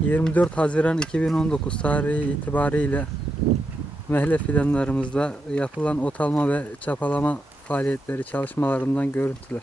24 Haziran 2019 tarihi itibariyle mehle fidanlarımızda yapılan otalama ve çapalama faaliyetleri çalışmalarından görüntüler.